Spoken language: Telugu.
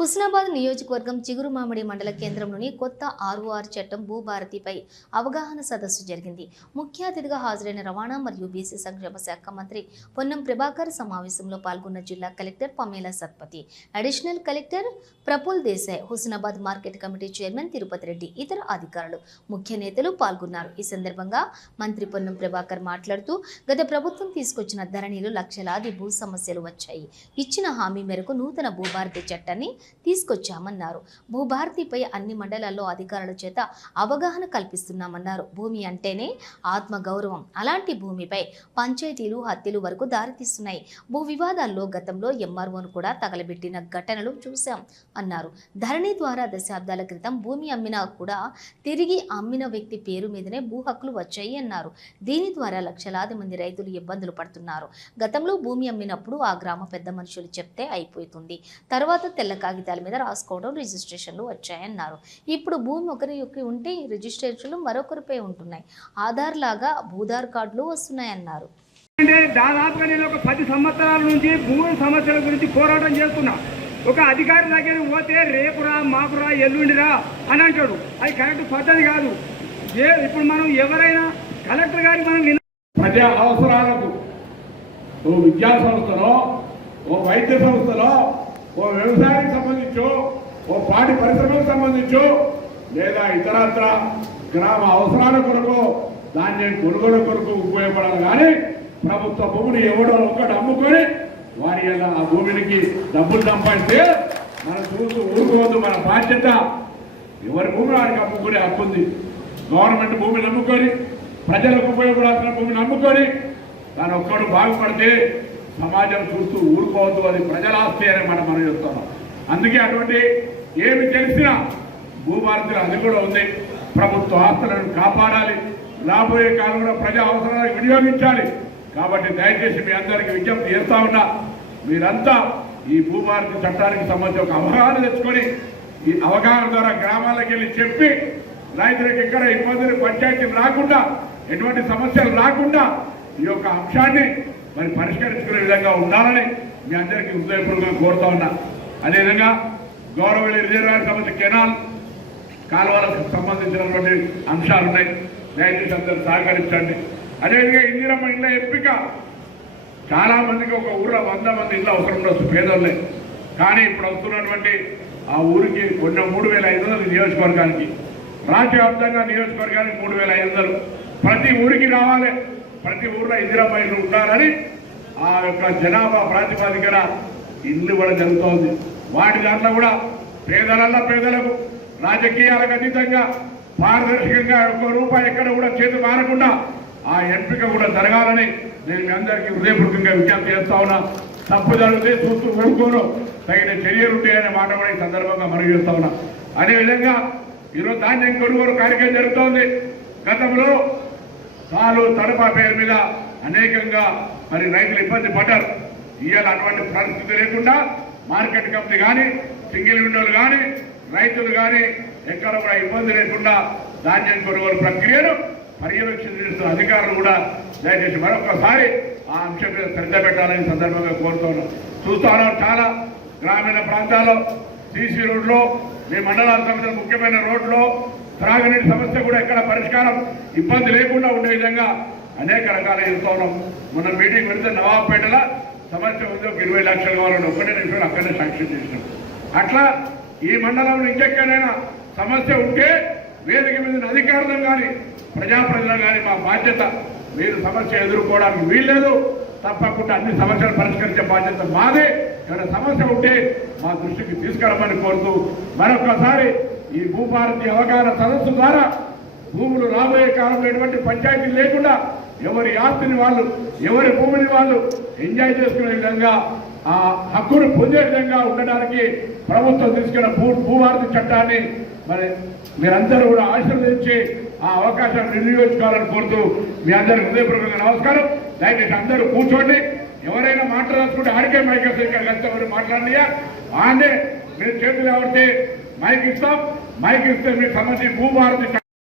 హుస్నాబాద్ నియోజకవర్గం చిగురుమామిడి మండల కేంద్రంలోని కొత్త ఆర్ఓఆర్ చట్టం భూభారతిపై అవగాహన సదస్సు జరిగింది. ముఖ్య అతిథిగా హాజరైన రవాణా మరియు బీసీ సంక్షేమ శాఖ మంత్రి పొన్నం ప్రభాకర్ సమావేశంలో పాల్గొన్న జిల్లా collector Pamela Satpathy, additional collector Praful Desai, Husnabad market committee chairman Tirupati Reddy, ఇతర అధికారులు, ముఖ్య నేతలు పాల్గొన్నారు. ఈ సందర్భంగా మంత్రి పొన్నం ప్రభాకర్ మాట్లాడుతూ, గత ప్రభుత్వం తీసుకొచ్చిన ధరణిలో లక్షలాది భూ సమస్యలు వచ్చాయి. ఇచ్చిన హామీ మేరకు నూతన భూభారతి చట్టాన్ని తీసుకొచ్చామన్నారు. భూభారతిపై అన్ని మండలాల్లో అధికారుల చేత అవగాహన కల్పిస్తున్నామన్నారు. భూమి అంటేనే ఆత్మ గౌరవం. అలాంటి భూమిపై పంచాయతీలు, హత్యలు వరకు దారితీస్తున్నాయి. భూ వివాదాల్లో గతంలో ఎంఆర్ఓను కూడా తగలబెట్టిన ఘటనలు చూశాం అన్నారు. ధరణి ద్వారా దశాబ్దాల క్రితం భూమి అమ్మినా కూడా తిరిగి అమ్మిన వ్యక్తి పేరు మీదనే భూ హక్కులు వచ్చాయి అన్నారు. దీని ద్వారా లక్షలాది మంది రైతులు ఇబ్బందులు పడుతున్నారు. గతంలో భూమి అమ్మినప్పుడు ఆ గ్రామ పెద్ద మనుషులు చెప్తే అయిపోతుంది. తర్వాత తెల్ల కాగితాల మీద రాసుకోవడం, రిజిస్ట్రేషన్లు వచ్చాయన్నారు. ఇప్పుడు భూమి ఒకరికి ఉంటే రిజిస్ట్రేషన్లు మరొకరిపై ఉంటున్నాయి. ఆధార్ లాగా భూధార్ కార్డులు వస్తున్నాయన్నారు. దాదాపుగా నేను ఒక 10 సంవత్సరాల నుంచి భూమి సమస్యల గురించి పోరాటం చేస్తున్నా. ఒక అధికారి దగ్గరికి పోతే రేపురా, మాకురా, ఎల్లుండిరా అని అంటాడు. అది కరెక్ట్ పద్ధతి కాదు. ఇప్పుడు మనం ఎవరైనా కలెక్టర్ గారికి మనం ప్రజా అవసరాలకు ఓ విద్యా సంస్థలో, ఓ వైద్య సంస్థలో, ఓ వ్యవసాయానికి సంబంధించో, ఓ పాడి పరిశ్రమకు సంబంధించో, లేదా ఇతరత్ర గ్రామ అవసరాల కొరకు ధాన్యం కొనుగోలు కొరకు ఉపయోగపడాలి. కానీ ప్రభుత్వ భూమిని ఎవడో ఒక్కటి అమ్ముకొని వారి ఆ భూమికి డబ్బులు సంపాదిస్తే మనం చూస్తూ ఊరుకోవద్దు. మన బాధ్యత. ఎవరి భూమి వారికి అమ్ముకునే హక్కు ఉంది. గవర్నమెంట్ భూమిని అమ్ముకొని, ప్రజలకు ఉపయోగపడాల్సిన భూమిని అమ్ముకొని దాని ఒక్కడు బాగుపడితే సమాజం చూస్తూ ఊరుకోవద్దు. అది ప్రజల ఆస్తి అని మనం చెప్తున్నాం. అందుకే అటువంటి ఏమి తెలిసినా భూభారతిలో అది కూడా ఉంది. ప్రభుత్వ ఆస్తులను కాపాడాలి. రాబోయే కాలంలో ప్రజా అవసరాలకు వినియోగించాలి. కాబట్టి దయచేసి మీ అందరికీ విజ్ఞప్తి చేస్తా ఉన్నా, మీరంతా ఈ భూభారతి చట్టానికి సంబంధించి ఒక అవగాహన తెచ్చుకొని, ఈ అవగాహన ద్వారా గ్రామాలకు వెళ్ళి చెప్పి రైతులకు ఎక్కడ ఇబ్బందులు, పంచాయతీలు రాకుండా, ఎటువంటి సమస్యలు రాకుండా ఈ యొక్క అంశాన్ని మరి పరిష్కరించుకునే విధంగా ఉండాలని మీ అందరికీ హృదయపూర్వకంగా కోరుతా ఉన్నా. అదేవిధంగా గౌరవ రిజర్వాయర్ సంబంధించి కెనాల్ కాలువలకు సంబంధించినటువంటి అంశాలు ఉన్నాయి. దయచేసి అందరూ సహకరించండి. అదేవిధంగా ఇందిరమ్మ ఇళ్ళ ఎంపిక, చాలా మందికి ఒక ఊళ్ళో 100 మంది ఇళ్ళు అవసరం ఉండొచ్చు, పేదోళ్ళే. కానీ ఇప్పుడు వస్తున్నటువంటి ఆ ఊరికి కొన్న 3500 నియోజకవర్గానికి, రాష్ట్ర వ్యాప్తంగా నియోజకవర్గానికి 3500 ప్రతి ఊరికి రావాలి. ప్రతి ఊర్లో ఇందిరమ్మ ఇల్లు ఉండాలని ఆ యొక్క జనాభా ప్రాతిపదికన ఇల్లు కూడా జరుగుతోంది. వాటి దాంట్లో కూడా పేదలకు రాజకీయాలకు అతీతంగా పారదర్శకంగా ₹1 ఎక్కడ కూడా చేతి మారకుండా ఆ ఎంపిక కూడా జరగాలని నేను మీ అందరికీ హృదయపూర్వకంగా విజ్ఞప్తి చేస్తా ఉన్నా. తప్పు జరిగితే చూస్తూ ఊరుకోను, తగిన చర్యలు ఉంటాయనే మాట కూడా ఈ సందర్భంగా మనవి చేస్తా ఉన్నా. అదేవిధంగా ఈరోజు ధాన్యం కొనుగోలు కార్యక్రమం జరుగుతోంది. గతంలో తాలు తడప పేరు మీద అనేకంగా మరి రైతులు ఇబ్బంది పడ్డారు. ఇవాళ అటువంటి పరిస్థితి లేకుండా మార్కెట్ కమిటీ కానీ, సింగిల్ విండోలు కానీ, రైతులు కానీ ఎక్కడ కూడా ఇబ్బంది లేకుండా ధాన్యం కొనుగోలు ప్రక్రియను పర్యవేక్షణ చేస్తున్న అధికారులు కూడా దయచేసి మరొకసారి ఆ అంశం మీద శ్రద్ధ పెట్టాలని సందర్భంగా కోరుతున్నాం. చూస్తున్నాం, చాలా గ్రామీణ ప్రాంతాల్లో సీసీ రోడ్లో, మీ మండలాలకు సంబంధించిన ముఖ్యమైన రోడ్లో త్రాగునీటి సమస్య కూడా ఎక్కడ పరిష్కారం, ఇబ్బంది లేకుండా ఉండే విధంగా అనేక రకాలు చేస్తూ ఉన్నాం. మొన్న మీటింగ్ పెడితే నవాబ్పేటల సమస్య ఉంది, ఒక 20 లక్షలు కావాలని 1 నిమిషంలో అక్కడనే శాంక్షన్ చేసినాం. అట్లా ఈ మండలంలో ఇంకెక్కడైనా సమస్య ఉంటే వేదిక మీద అధికారులను కానీ, ప్రజాప్రతినిధులను కానీ మా బాధ్యత. మీరు సమస్య ఎదుర్కోవడానికి వీల్లేదు. తప్పకుండా అన్ని సమస్యలు పరిష్కరించే బాధ్యత మాదే. ఏమైనా సమస్య ఉంటే మా దృష్టికి తీసుకురమ్మని కోరుతూ మరొకసారి ఈ భూభారతి అవగాహన సదస్సు ద్వారా భూములు రాబోయే కాలంలో ఎటువంటి పంచాయతీలు లేకుండా ఎవరి ఆస్తిని వాళ్ళు, ఎవరి భూమిని వాళ్ళు ఎంజాయ్ చేసుకునే విధంగా, ఆ హక్కును పొందే విధంగా ఉండడానికి ప్రభుత్వం తీసుకున్న భూభారతి చట్టాన్ని మరి మీరందరూ కూడా ఆశీర్వదించి ఆ అవకాశాన్ని వినియోగించుకోవాలని కోరుతూ మీ అందరికీ హృదయపూర్వకంగా నమస్కారం. దయచేసి అందరూ కూర్చోండి. ఎవరైనా మాట్లాడాల్సుకుంటే ఆడికే మైక్ వస్తే ఇక్కడ కలిసి మాట్లాడియా ఆనే మీరు చేతులు ఎవరితే మైక్ ఇస్తాం. మైక్ ఇస్తే మీకు సంబంధించి భూభారతి